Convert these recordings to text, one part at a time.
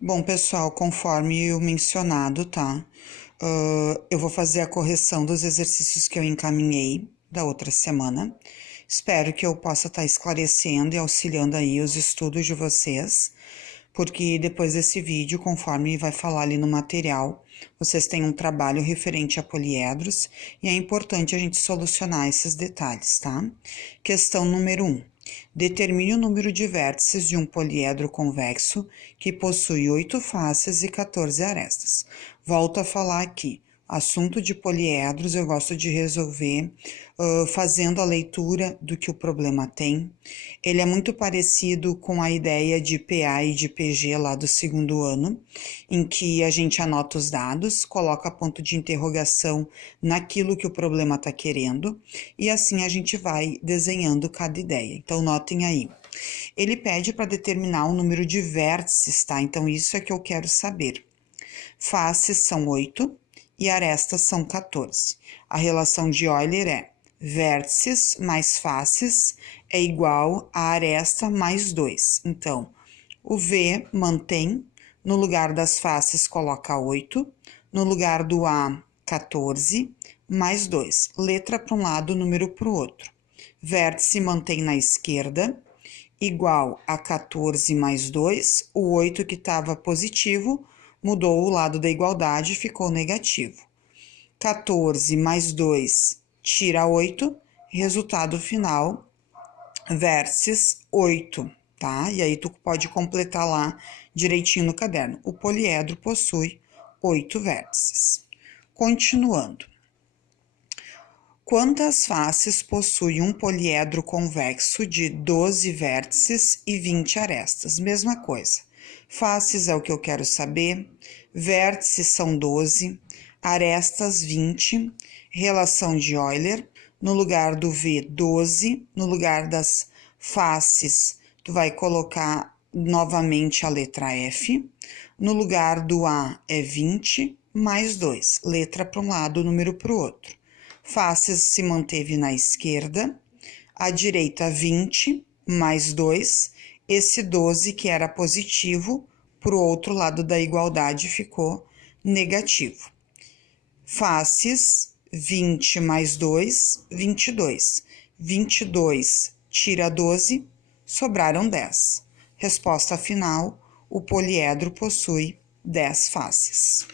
Bom, pessoal, conforme o mencionado, tá? Eu vou fazer a correção dos exercícios que eu encaminhei da outra semana. Espero que eu possa estar esclarecendo e auxiliando aí os estudos de vocês, porque depois desse vídeo, conforme vai falar ali no material, vocês têm um trabalho referente a poliedros e é importante a gente solucionar esses detalhes, tá? Questão número 1. Determine o número de vértices de um poliedro convexo que possui 8 faces e 14 arestas. Volto a falar aqui. Assunto de poliedros eu gosto de resolver fazendo a leitura do que o problema tem. Ele é muito parecido com a ideia de PA e de PG lá do segundo ano, em que a gente anota os dados, coloca ponto de interrogação naquilo que o problema está querendo, e assim a gente vai desenhando cada ideia. Então, notem aí. Ele pede para determinar o número de vértices, tá? Então, isso é que eu quero saber. Faces são 8 e arestas são 14. A relação de Euler é vértices mais faces é igual a aresta mais 2. Então, o V mantém, no lugar das faces coloca 8, no lugar do A, 14, mais 2. Letra para um lado, número para o outro. Vértice mantém na esquerda, igual a 14 mais 2. O 8 que estava positivo mudou o lado da igualdade e ficou negativo. 14 mais 2 tira 8, resultado final, vértices 8, tá? E aí tu pode completar lá direitinho no caderno. O poliedro possui 8 vértices. Continuando. Quantas faces possui um poliedro convexo de 12 vértices e 20 arestas? Mesma coisa. Faces é o que eu quero saber, vértices são 12, arestas 20, relação de Euler, no lugar do V, 12, no lugar das faces, tu vai colocar novamente a letra F, no lugar do A é 20, mais 2, letra para um lado, número para o outro. Faces se manteve na esquerda, à direita 20, mais 2, esse 12 que era positivo, para o outro lado da igualdade ficou negativo. Faces, 20 mais 2, 22. 22 tira 12, sobraram 10. Resposta final, o poliedro possui 10 faces.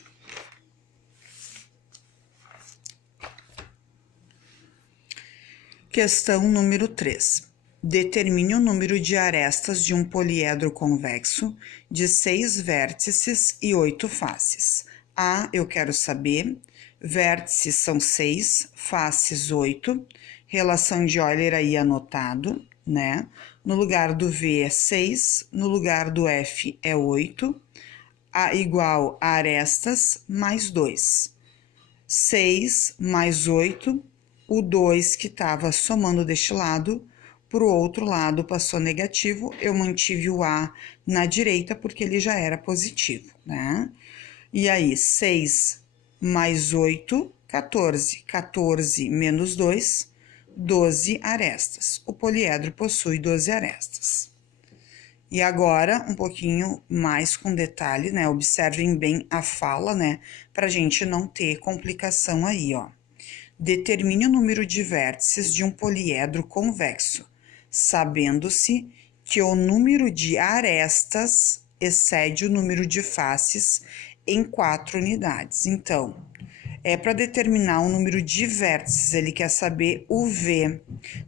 Questão número 3. Determine o número de arestas de um poliedro convexo de 6 vértices e 8 faces. A, eu quero saber, vértices são 6, faces 8, relação de Euler aí anotado, né? No lugar do V é 6, no lugar do F é 8, A igual a arestas mais 2. 6 mais 8, o 2 que estava somando deste lado, para o outro lado passou negativo, eu mantive o A na direita porque ele já era positivo, né? E aí, 6 mais 8, 14. 14 menos 2, 12 arestas. O poliedro possui 12 arestas. E agora, um pouquinho mais com detalhe, né? Observem bem a fala, né? Pra gente não ter complicação aí, ó. Determine o número de vértices de um poliedro convexo, sabendo-se que o número de arestas excede o número de faces em 4 unidades. Então, para determinar o número de vértices, ele quer saber o V,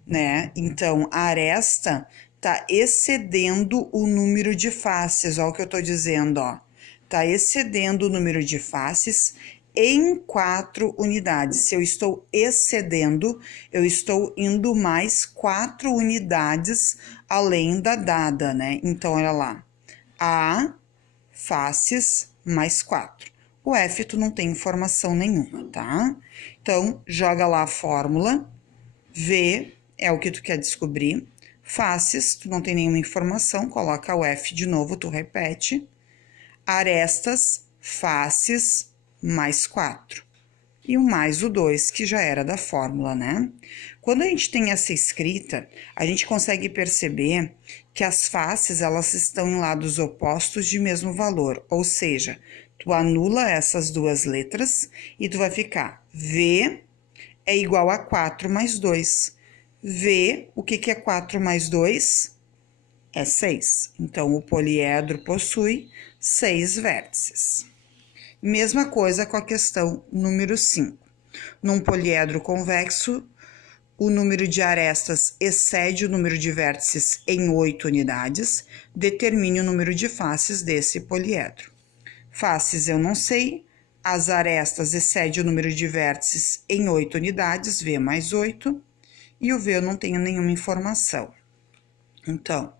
né? Então, a aresta está excedendo o número de faces, olha o que eu estou dizendo, ó. Está excedendo o número de faces em 4 unidades. Se eu estou excedendo, eu estou indo mais 4 unidades além da dada, né? Então, olha lá. A faces mais 4. O F tu não tem informação nenhuma, tá? Então, joga lá a fórmula. V é o que tu quer descobrir. Faces, tu não tem nenhuma informação, coloca o F de novo, tu repete. Arestas, faces, mais 4. E o mais o 2, que já era da fórmula, né? Quando a gente tem essa escrita, a gente consegue perceber que as faces, elas estão em lados opostos de mesmo valor, ou seja, tu anula essas duas letras e tu vai ficar V é igual a 4 mais 2. V, o que é 4 mais 2? É 6. Então, o poliedro possui 6 vértices. Mesma coisa com a questão número 5. Num poliedro convexo, o número de arestas excede o número de vértices em 8 unidades. Determine o número de faces desse poliedro. Faces eu não sei. As arestas excede o número de vértices em 8 unidades, V mais 8. E o V eu não tenho nenhuma informação. Então,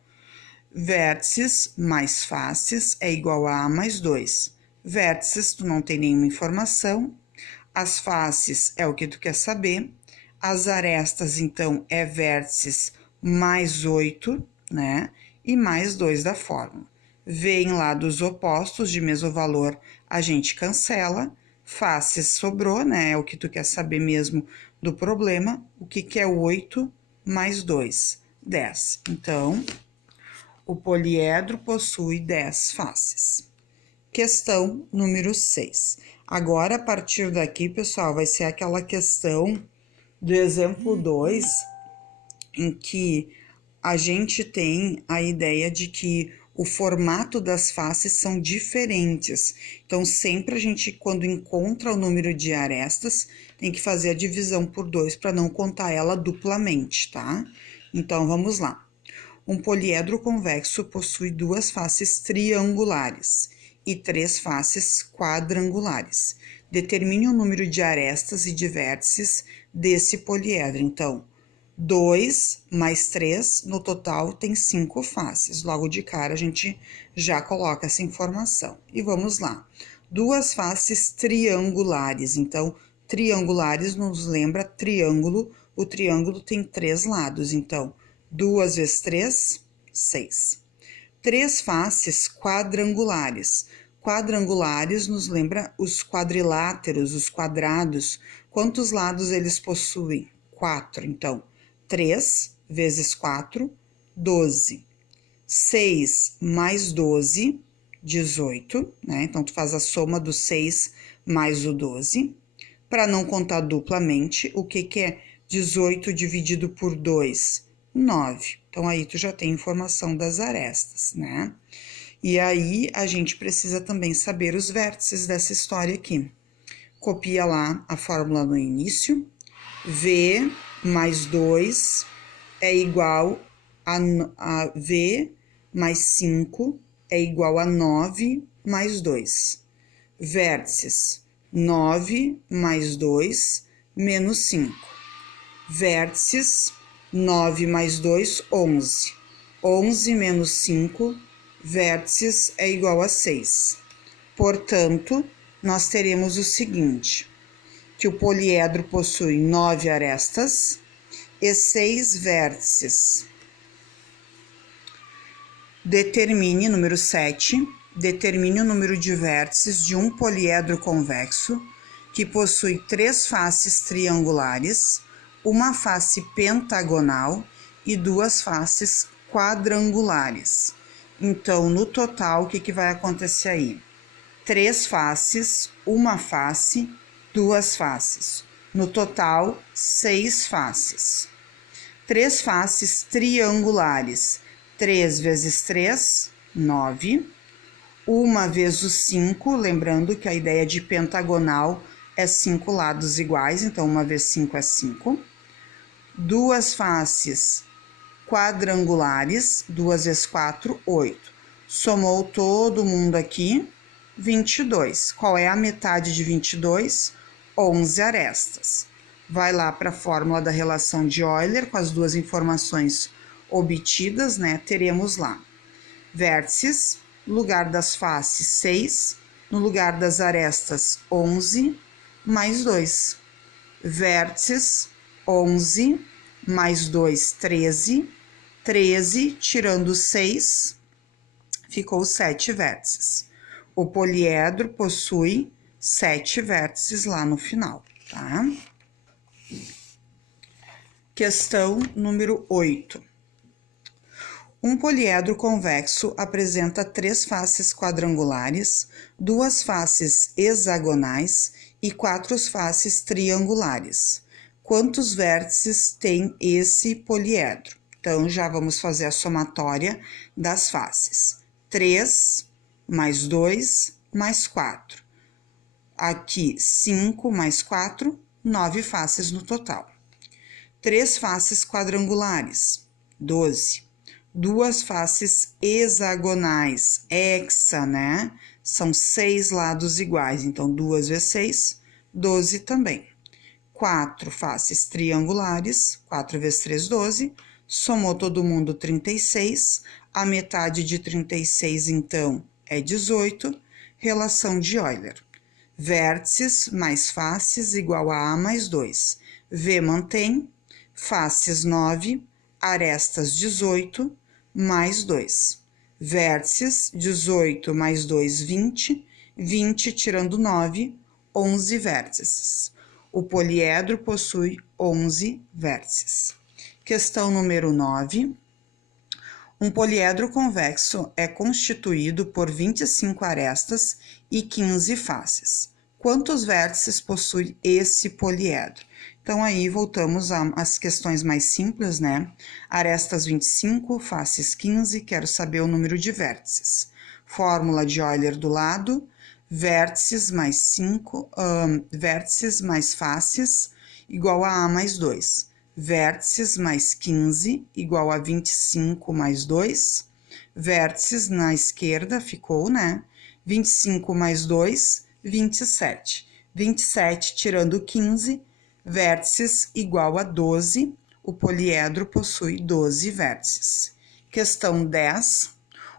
vértices mais faces é igual a A mais 2. Vértices, tu não tem nenhuma informação. As faces é o que tu quer saber. As arestas, então, é vértices mais 8, né? E mais 2 da fórmula. V em lados opostos de mesmo valor, a gente cancela. Faces sobrou, né? É o que tu quer saber mesmo do problema. O que é 8 mais 2? 10. Então, o poliedro possui 10 faces. Questão número 6. Agora, a partir daqui, pessoal, vai ser aquela questão do exemplo 2, em que a gente tem a ideia de que o formato das faces são diferentes. Então, sempre a gente, quando encontra o número de arestas, tem que fazer a divisão por 2 para não contar ela duplamente, tá? Então, vamos lá. Um poliedro convexo possui 2 faces triangulares e 3 faces quadrangulares. Determine o número de arestas e de vértices desse poliedro. Então, 2 mais 3, no total tem 5 faces. Logo de cara, a gente já coloca essa informação. E vamos lá. 2 faces triangulares. Então, triangulares nos lembra triângulo. O triângulo tem 3 lados. Então, 2 vezes 3, 6. 3 faces quadrangulares. Quadrangulares nos lembra os quadriláteros, os quadrados. Quantos lados eles possuem? 4. Então, 3 vezes 4, 12. 6 mais 12, 18, né? Então, tu faz a soma do 6 mais o 12. Para não contar duplamente, o que é 18 dividido por 2? 9. Então, aí tu já tem informação das arestas, né? E aí, a gente precisa também saber os vértices dessa história aqui. Copia lá a fórmula no início. V mais 2 é igual a V mais 5 é igual a 9 mais 2. Vértices, 9 mais 2 menos 5. Vértices, 9 mais 2, 11. 11 menos 5, vértices é igual a 6. Portanto, nós teremos o seguinte, que o poliedro possui 9 arestas e 6 vértices. Determine, número 7, determine o número de vértices de um poliedro convexo que possui 3 faces triangulares, uma face pentagonal e 2 faces quadrangulares. Então, no total, o que vai acontecer aí? 3 faces, uma face, 2 faces. No total, 6 faces. 3 faces triangulares. 3 vezes 3, 9. 1 vezes o 5, lembrando que a ideia de pentagonal é 5 lados iguais, então 1 vezes 5 é 5. 2 faces quadrangulares, 2 vezes 4, 8. Somou todo mundo aqui, 22. Qual é a metade de 22? 11 arestas. Vai lá para a fórmula da relação de Euler, com as duas informações obtidas, né? Teremos lá vértices, lugar das faces 6, no lugar das arestas 11, mais 2. Vértices, 11, mais 2, 13. 13, tirando 6, ficou 7 vértices. O poliedro possui 7 vértices lá no final, tá? Questão número 8. Um poliedro convexo apresenta 3 faces quadrangulares, 2 faces hexagonais e 4 faces triangulares. Quantos vértices tem esse poliedro? Então, já vamos fazer a somatória das faces. 3 mais 2 mais 4. Aqui, 5 mais 4, 9 faces no total. 3 faces quadrangulares, 12. 2 faces hexagonais, hexa, né? São 6 lados iguais, então 2 vezes 6, 12 também. 4 faces triangulares, 4 vezes 3, 12. Somou todo mundo 36. A metade de 36, então, é 18. Relação de Euler. Vértices mais faces igual a A mais 2. V mantém, faces 9, arestas 18, mais 2. Vértices, 18 mais 2, 20. 20 tirando 9, 11 vértices. O poliedro possui 11 vértices. Questão número 9. Um poliedro convexo é constituído por 25 arestas e 15 faces. Quantos vértices possui esse poliedro? Então, aí voltamos às questões mais simples, né? Arestas 25, faces 15, quero saber o número de vértices. Fórmula de Euler do lado, vértices mais 5, vértices mais faces, igual a A mais 2. Vértices mais 15, igual a 25 mais 2. Vértices na esquerda, ficou, né? 25 mais 2, 27. 27 tirando 15, vértices igual a 12. O poliedro possui 12 vértices. Questão 10.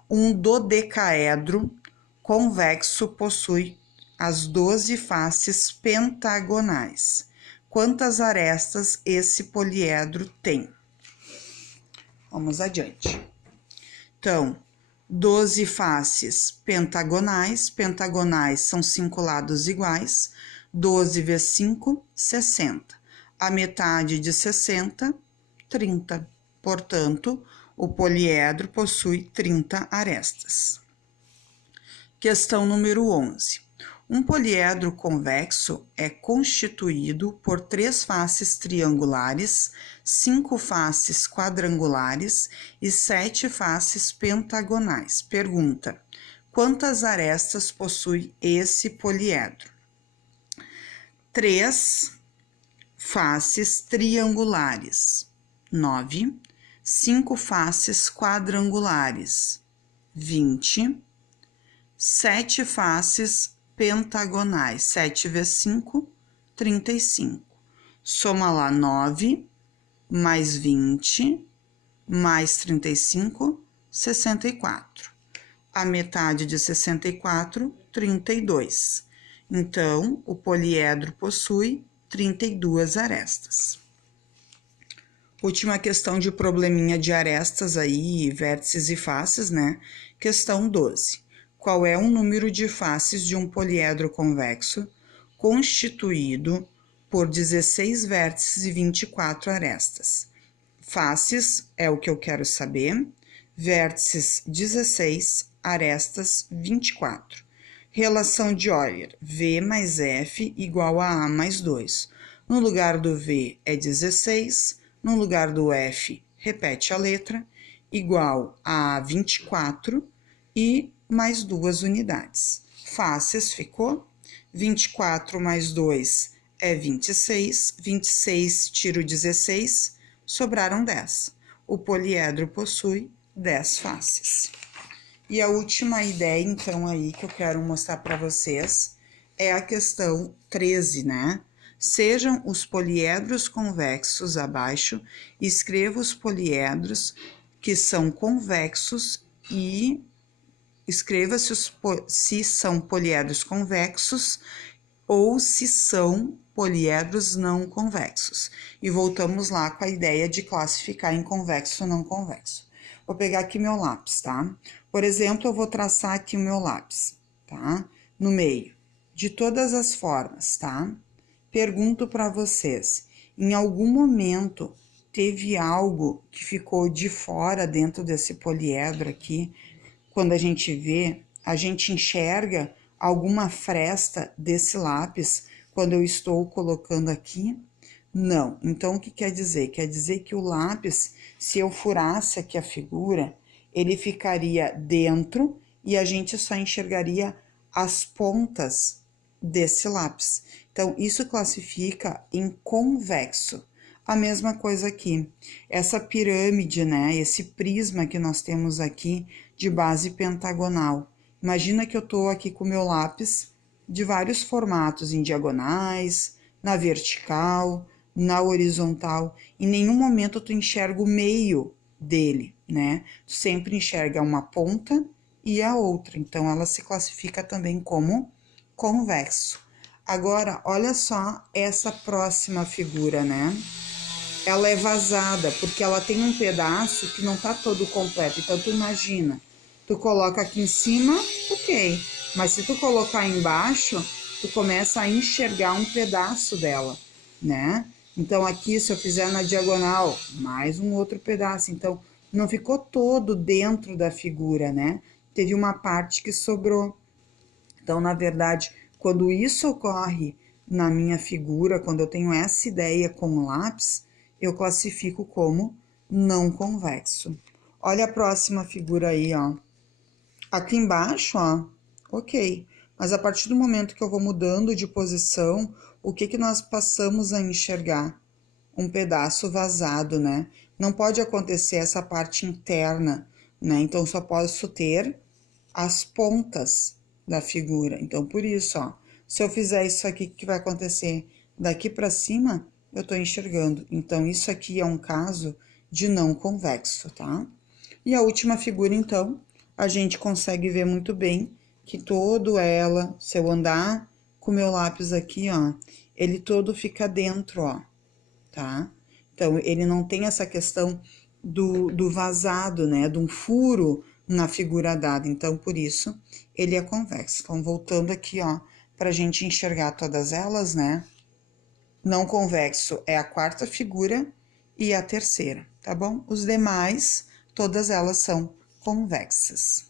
Um dodecaedro convexo possui as 12 faces pentagonais. Quantas arestas esse poliedro tem? Vamos adiante. Então, 12 faces pentagonais. Pentagonais são 5 lados iguais. 12 vezes 5, 60. A metade de 60, 30. Portanto, o poliedro possui 30 arestas. Questão número 11. Um poliedro convexo é constituído por 3 faces triangulares, 5 faces quadrangulares e 7 faces pentagonais. Pergunta: quantas arestas possui esse poliedro? 3 faces triangulares, 9. 5 faces quadrangulares, 20. 7 faces pentagonais, 7 vezes 5, 35. Soma lá 9, mais 20, mais 35, 64. A metade de 64, 32. Então, o poliedro possui 32 arestas. Última questão de probleminha de arestas aí, vértices e faces, né? Questão 12. Qual é o número de faces de um poliedro convexo constituído por 16 vértices e 24 arestas? Faces é o que eu quero saber. Vértices 16, arestas 24. Relação de Euler, V mais F igual a A mais 2. No lugar do V é 16, no lugar do F, repete a letra, igual a 24 e mais 2 unidades. Faces ficou, 24 mais 2 é 26, 26 tiro 16, sobraram 10. O poliedro possui 10 faces. E a última ideia, então, aí que eu quero mostrar para vocês é a questão 13, né? Sejam os poliedros convexos abaixo, escreva os poliedros que são convexos e escreva se são poliedros convexos ou se são poliedros não convexos. E voltamos lá com a ideia de classificar em convexo ou não convexo. Vou pegar aqui meu lápis, tá? Por exemplo, eu vou traçar aqui o meu lápis, tá? No meio, de todas as formas, tá? Pergunto para vocês, em algum momento teve algo que ficou de fora dentro desse poliedro aqui. Quando a gente vê, a gente enxerga alguma fresta desse lápis quando eu estou colocando aqui? Não. Então, o que quer dizer? Quer dizer que o lápis, se eu furasse aqui a figura, ele ficaria dentro e a gente só enxergaria as pontas desse lápis. Então, isso classifica em convexo. A mesma coisa aqui. Essa pirâmide, né? Esse prisma que nós temos aqui de base pentagonal. Imagina que eu tô aqui com o meu lápis de vários formatos, em diagonais, na vertical, na horizontal. Em nenhum momento tu enxerga o meio dele, né? Tu sempre enxerga uma ponta e a outra. Então, ela se classifica também como convexo. Agora, olha só essa próxima figura, né? Ela é vazada, porque ela tem um pedaço que não tá todo completo. Então, tu imagina, tu coloca aqui em cima, ok. Mas se tu colocar embaixo, tu começa a enxergar um pedaço dela, né? Então, aqui, se eu fizer na diagonal, mais um outro pedaço. Então, não ficou todo dentro da figura, né? Teve uma parte que sobrou. Então, na verdade, quando isso ocorre na minha figura, quando eu tenho essa ideia com o lápis, eu classifico como não convexo. Olha a próxima figura aí, ó. Aqui embaixo, ó, ok. Mas a partir do momento que eu vou mudando de posição, o que que nós passamos a enxergar? Um pedaço vazado, né? Não pode acontecer essa parte interna, né? Então, só posso ter as pontas da figura. Então, por isso, ó, se eu fizer isso aqui, o que vai acontecer? Daqui para cima, eu tô enxergando. Então, isso aqui é um caso de não convexo, tá? E a última figura, então, a gente consegue ver muito bem que todo ela, se eu andar com o meu lápis aqui, ó, ele todo fica dentro, ó, tá? Então, ele não tem essa questão do vazado, né? De um furo na figura dada. Então, por isso, ele é convexo. Então, voltando aqui, ó, pra gente enxergar todas elas, né? Não convexo é a quarta figura e a terceira, tá bom? Os demais, todas elas são convexas.